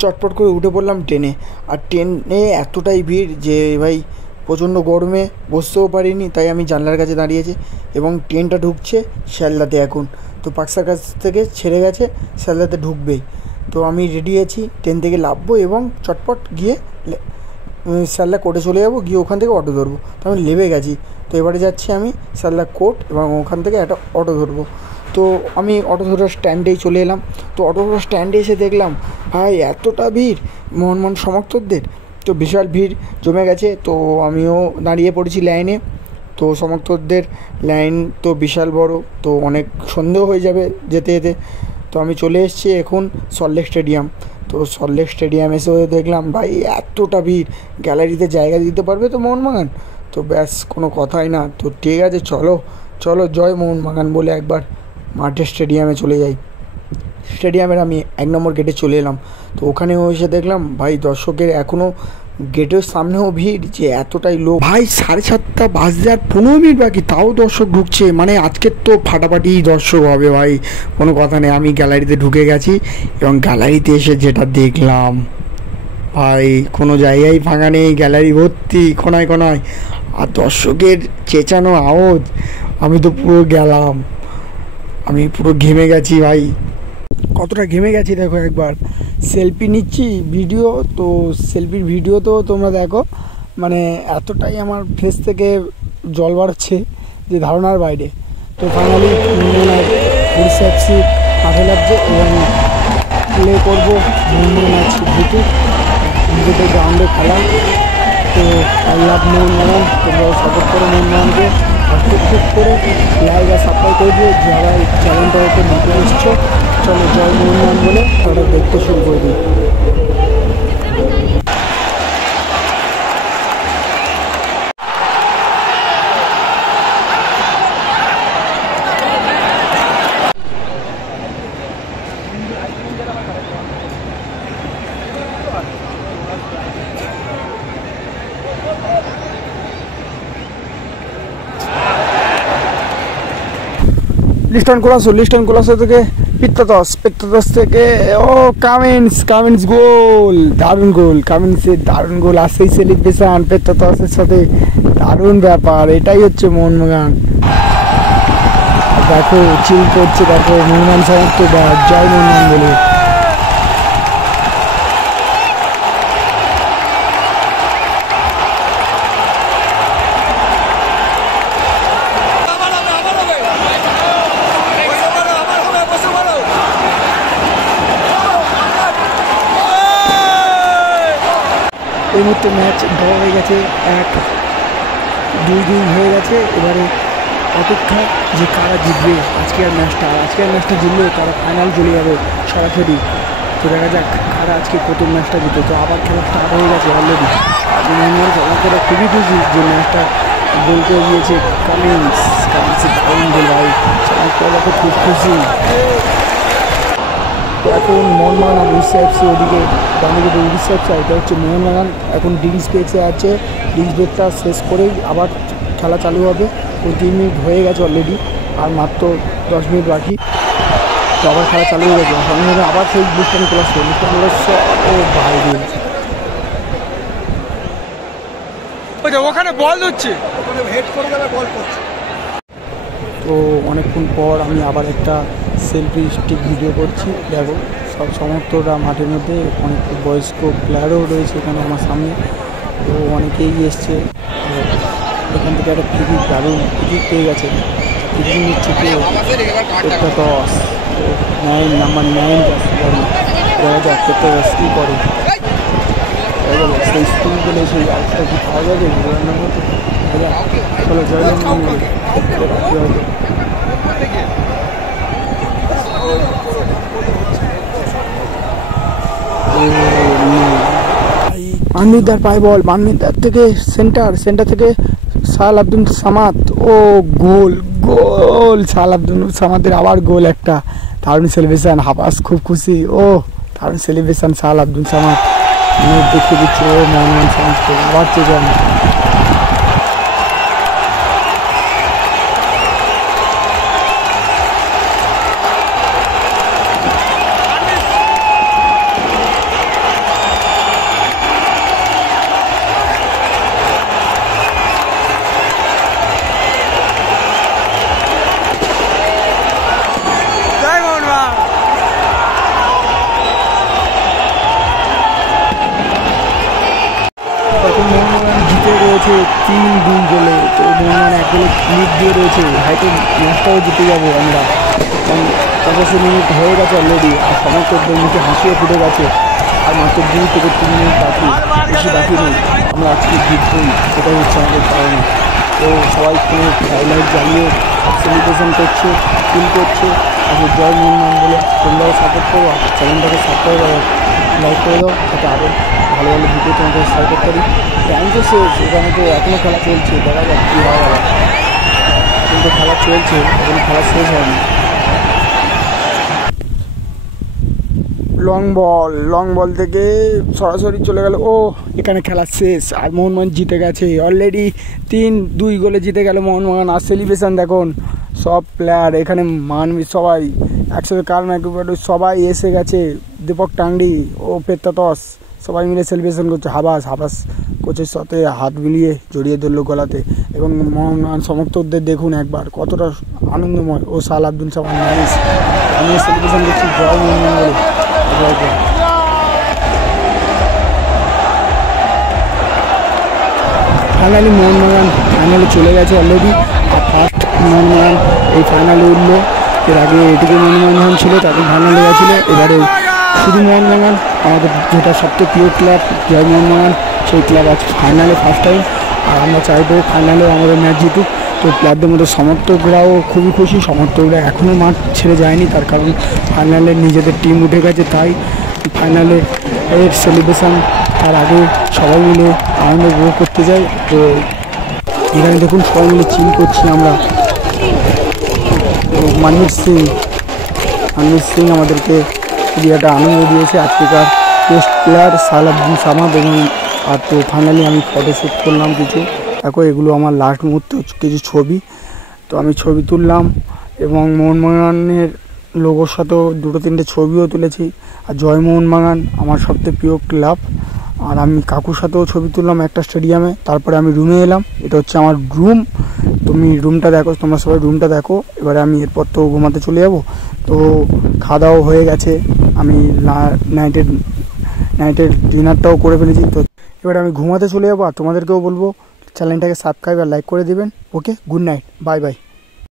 চটপট করে উঠে পড়লাম ট্রেনে। আর ট্রেনে এতটাই ভিড় যে ভাই প্রচণ্ড গরমে বসতেও পারিনি, তাই আমি জানলার কাছে দাঁড়িয়েছি। এবং ট্রেনটা ঢুকছে শিয়ালদাতে এখন, তো পাকসার কাছ থেকে ছেড়ে গেছে, শিয়ালদাতে ঢুকবেই। তো আমি রেডি আছি, ট্রেন থেকে নামবো এবং চটপট গিয়ে শিয়ালদা কোর্টে চলে যাবো, গিয়ে ওখান থেকে অটো ধরবো। তো আমি নেমে গেছি, তো এবারে যাচ্ছি আমি শিয়ালদা কোর্ট এবং ওখান থেকে একটা অটো ধরবো। তো আমি অটো ধরার স্ট্যান্ডেই চলে এলাম। তো অটো ধরার স্ট্যান্ডে এসে দেখলাম ভাই এতটা ভিড় মোহনবাগান সমর্থকদের, তো বিশাল ভিড় জমে গেছে। তো আমিও দাঁড়িয়ে পড়েছি লাইনে। তো সমর্থকদের লাইন তো বিশাল বড়, তো অনেক সন্দেহ হয়ে যাবে যেতে যেতে। তো আমি চলে এসেছি এখন সল্টলেক স্টেডিয়াম। তো সল্টলেক স্টেডিয়াম এসে দেখলাম ভাই এতটা ভিড়, গ্যালারিতে জায়গা দিতে পারবে তো মোহনবাগান? তো ব্যাস কোনো কথাই না, তো ঠিক আছে চলো চলো জয় মোহনবাগান বলে একবার মাঠের স্টেডিয়ামে চলে যাই। স্টেডিয়ামের আমি 1 নম্বর গেটে চলে এলাম। তো ওখানেও এসে দেখলাম ভাই দর্শকের এখনও গেটের সামনেও ভিড়, যে এতটাই লোক। ভাই 7:30 বাজতে আর 15 মিনিট বাকি, তাও দর্শক ঢুকছে। মানে আজকের তো ফাটাফাটি দর্শক হবে ভাই, কোনো কথা নেই। আমি গ্যালারিতে ঢুকে গেছি এবং গ্যালারিতে এসে যেটা দেখলাম ভাই, কোনো জায়গায় ফাঁকা নেই, গ্যালারি ভর্তি কোনায় কোনায়, আর দর্শকের চেঁচানো আওয়াজ। আমি তো পুরো গেলাম, আমি পুরো ঘেমে গেছি ভাই, কতটা ঘেমে গেছি দেখো একবার। সেলফি নিচ্ছি ভিডিও, তো সেলফির ভিডিও তো তোমরা দেখো, মানে এতটাই আমার ফেস থেকে জল বাড়ছে যে ধারণার বাইরে। তো ফাইনালি উড়িষ্যা এফসি মাঠে লাগছে এবং প্লে করবো মোহনবাগান নিজেদের গ্রাউন্ডে খেলা। তো আই লাভ মোহনবাগান, তোমরাও সাপোর্ট করো মোহনবাগানকে, আর খুব করে লাইক আর সাবস্ক্রাইব করে দিও যারা এই চ্যানেলটার উপর নতুন এসছো। চলো জয় মোহনবাগান বলে তারা দেখতে শুরু করে দিই। লিস্টন কোলাসো থেকে পিত্তাতস থেকে ও কামিন্স গোল, দারুণ গোল কামিন্সের, দারুণ গোল। আর সেই সেলিব্রেশন পিত্তাতসের সাথে, দারুণ ব্যাপার। এটাই হচ্ছে মোহনবাগান, দেখো চিল করছে, দেখো মোহনবাগান সমর্থক জয় মোহনবাগান বলে। এই মুহূর্তে ম্যাচ ড্র হয়ে গেছে, 1-2 হয়ে গেছে। এবারে অপেক্ষা যে কারা জিতবে আজকের ম্যাচটা জিতলে তারা ফাইনাল চলে যাবে সরাসরি। তো দেখা যাক কারা আজকে প্রথম ম্যাচটা জিতে। তো আবার খেলা স্টার্ট হয়ে গেছে অলরেডি। আমাদের খুবই খুশি যে ম্যাচটা গোল করে দিয়েছে কামিন্সের দারুণ গোল ভাই, সবাই খুব খুশি। এখন মোহনবাগান আর উড়িষ্যা এফসি, ওদিকে বাংলাদেশ উড়িষ্যা এফসি, এটা হচ্ছে মোহনবাগান। এখন ডিগিস পেয়েছে আছে, ডিগিস বেগটা শেষ করেই আবার খেলা চালু হবে। 3 মিনিট হয়ে গেছে অলরেডি, আর মাত্র 10 মিনিট বাকি, তো আবার খেলা চালু হয়ে গেছে। সঙ্গে সঙ্গে আবার সেই লিস্টন কোলাসো ও বাইরে, ওখানে বল হচ্ছে, তো অনেকক্ষণ পর আমি আবার একটা সেলফি স্টিক ভিডিও করছি। দেখো সব সমর্থকরা মাঠের মধ্যে, অনেক বয়স্ক প্লেয়ারও রয়েছে এখানে আমার সামনে, তো অনেকেই এসছে। এখান থেকে একটা ফ্রি, দারুণ ফ্রি পেয়ে গেছে। ফ্রি নিচ্ছে কেউ একটা 10 নাম্বার 9 দেখা যাক প্রত্যেক কী করে। সেই স্কুল গেলে সেই আউটটা কি পাওয়া যাবে ঘোরানোর মতো। চলো জয় মানবিদার পায় বল, মানবিদার থেকে সেন্টার থেকে সাল আব্দুল সামাদ, ও গোল সাল আব্দুল সামাদের, আবার গোল একটা। দারুণ সেলিব্রেশন, হাবাস খুব খুশি, ও দারুণ সেলিব্রেশন সাল আব্দুল সামাদ দেখে দিচ্ছে। ও মোহনবাগান সমাজকে আবার চেয়ে রয়েছে 3-2 গোলে। তো মোহনবাগান 1 গোলে লিড দিয়ে রয়েছে, হয়তো ম্যাচটাও জিতে যাবো আমরা, কারণ 85 মিনিট হয়ে গেছে অলরেডি, আর সমর্থকদের মুখে হাসিও ফুটে গেছে। আর মাত্র 2 থেকে 3 মিনিট বাকি, বেশি বাকি নেই, আমরা আজকে জিতবই, সেটাই হচ্ছে আমাদের কারণ। তো সবাই কোনো হাইলাইট জ্বালিয়ে সেলিব্রেশন করছে, ফিল করছে, আজকে জয় মোহনবাগান বলে তোমরাও সাপোর্ট করো, আর চ্যানেলটাকে সাবস্ক্রাইব আর লাইক করে দাও, যাতে আরও ভালো ভালো ভিডিও তোমাকে শেয়ার করতে পারি। টাইম তো শেষ, এখানে তো এখনও খেলা চলছে, দেখা যাক কী হয়। আবার কিন্তু খেলা চলছে, এখন খেলা শেষ হয়নি। লং বল থেকে সরাসরি চলে গেল, ও এখানে খেলা শেষ, আর মোহনবাগান জিতে গেছে অলরেডি, 3-2 গোলে জিতে গেল মোহনবাগান। আর সেলিব্রেশন দেখুন, সব প্লেয়ার এখানে সবাই একসাথে, কাল ম্যাকুপাডু সবাই এসে গেছে, দীপক টাংরি ও পেত্তাতস সবাই মিলে সেলিব্রেশন করছে। হাবাস কোচের সাথে হাত মিলিয়ে জড়িয়ে ধরলো গলাতে, এবং মোহনবাগান সমর্থকদের দেখুন একবার কতটা আনন্দময়। ও সাল আব্দুল সামান নাইস, আমি সেলিব্রেশন করছি জয় মোহনবাগান বলে। ফাইনালি মোহনবাগান ফাইনালে চলে গেছে অলরেডি, আর ফার্স্ট মোহনবাগান এই ফাইনালে উঠলো। এর আগে এদিকে মোহনবাগান ছিল, তাকে ফাইনালে গেছিলো, এবারে শুধু মোহনবাগান, আমাদের যেটা সবচেয়ে প্রিয় ক্লাব জয় মোহনবাগান, সেই ক্লাব আজ ফাইনালে ফার্স্ট টাইম। আর আমরা চাইবো ফাইনালেও আমাদের ম্যাচ জিতুক। তো প্লেয়ারদের মধ্যে সমর্থকরাও খুবই খুশি, সমর্থকরা এখনও মাঠ ছেড়ে যায়নি, তার কারণ ফাইনালে নিজেদের টিম উঠে গেছে, তাই ফাইনালে এর সেলিব্রেশন তার আগে সবাই মিলে আনন্দ উপভোগ করতে যাই। তো এখানে দেখুন সবাই মিলে চিল করছি আমরা। মনমিত সিং আমাদেরকে খুবই একটা আনন্দ দিয়েছে, আজকেকার বেস্ট প্লেয়ার সাল আব্দুল সামাদ। এবং আর তো ফাইনালি আমি ফটোশ্যুট করলাম কিছু, দেখো এগুলো আমার লাস্ট মুহূর্তে কিছু ছবি, তো আমি ছবি তুললাম, এবং মোহনবাগানের লোগোর সাথেও 2-3টে ছবিও তুলেছি। আর জয় মোহনবাগান আমার সবথেকে প্রিয় ক্লাব। আর আমি কাকুর সাথেও ছবি তুললাম একটা স্টেডিয়ামে, তারপরে আমি রুমে এলাম, এটা হচ্ছে আমার রুম। তুমি রুমটা দেখো, তোমরা সবাই রুমটা দেখো। এবারে আমি এরপর তো ঘুমাতে চলে যাব। তো খাওয়া দাওয়া হয়ে গেছে, আমি নাইটের ডিনারটাও করে ফেলেছি। তো এবারে আমি ঘুমাতে চলে যাবো, আর তোমাদেরকেও বলবো চ্যানেলটাকে সাবস্ক্রাইব আর লাইক করে দেবেন। ওকে, গুড নাইট, বাই বাই।